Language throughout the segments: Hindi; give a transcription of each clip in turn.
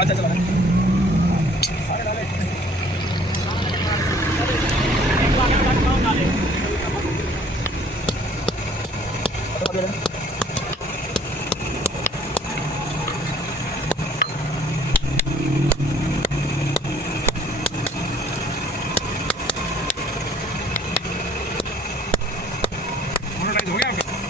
अच्छा चला हो गया आपका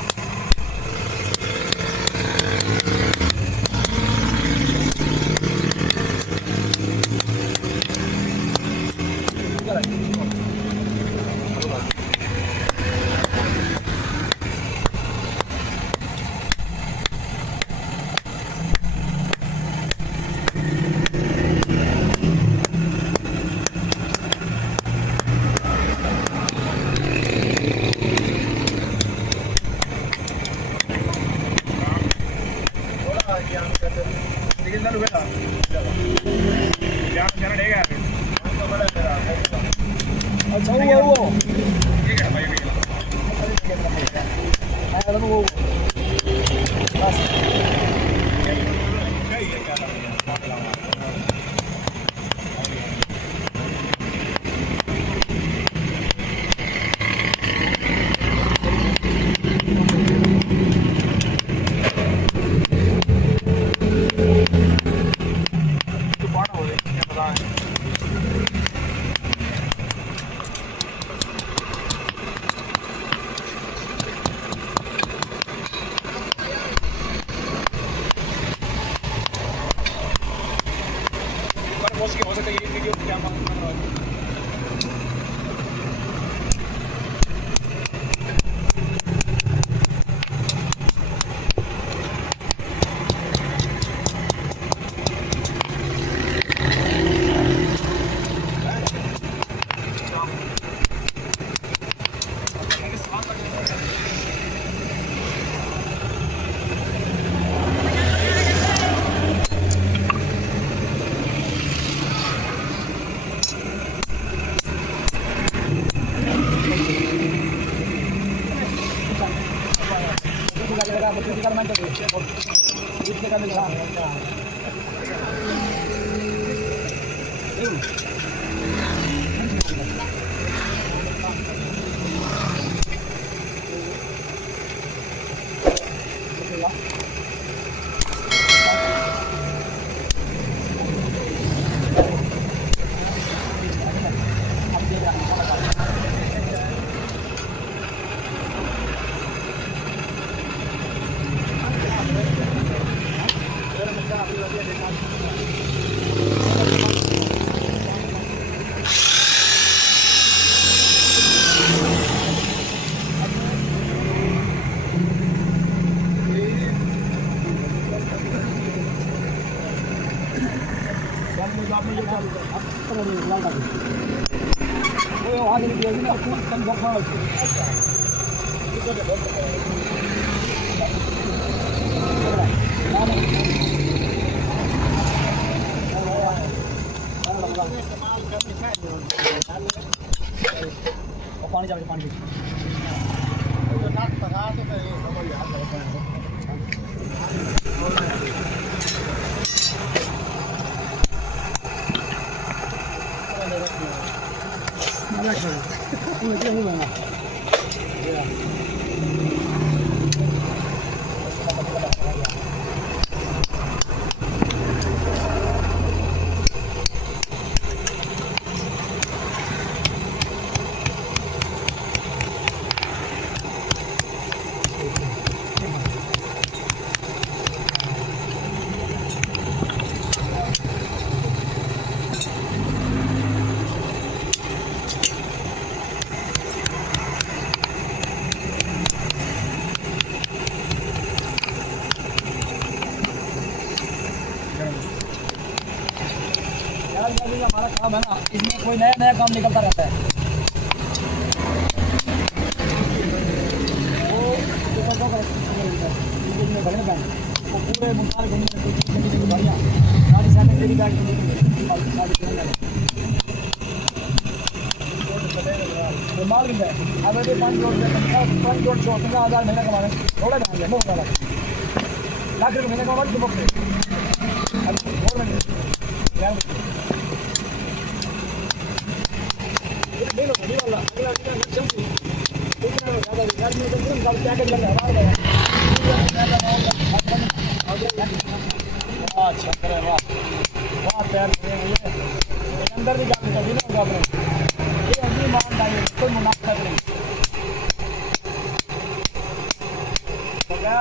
अच्छा वो ठीक है भाई वो हो सकता है ये वीडियो क्या पानी जाके पानी हमारा काम है ना, इसमें कोई नया नया काम निकलता रहता है। वो पूरे मुल्क घूमने गाड़ी की बैग माल भी है अब ये 5 करोड़ छोड़ 50,000 महीना कमाने थोड़ा जाएंगे मुफ्त वाला लाख रुपये महीने कमा मुफ्त अच्छा करे वाह वाह तैयार अंदर भी काम कर दी ना अपने ये अंदर मान डालिए कोई मुनाफा नहीं तो क्या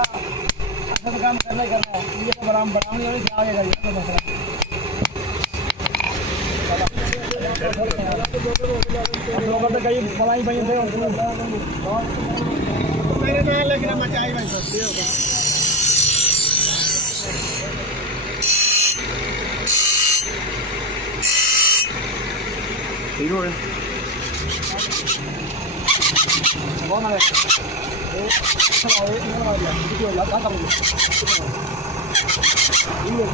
अच्छा काम करना ही करना है ये तो बराम बराम ये क्या आएगा ये तो मसला लोगों तो कहीं मलाई बनी थे मेरे में लेकिन मचाई भाई सस्ती होगा हीरो है कौन है ये चलो ये नहीं आ गया वीडियो लगा था मुझे ये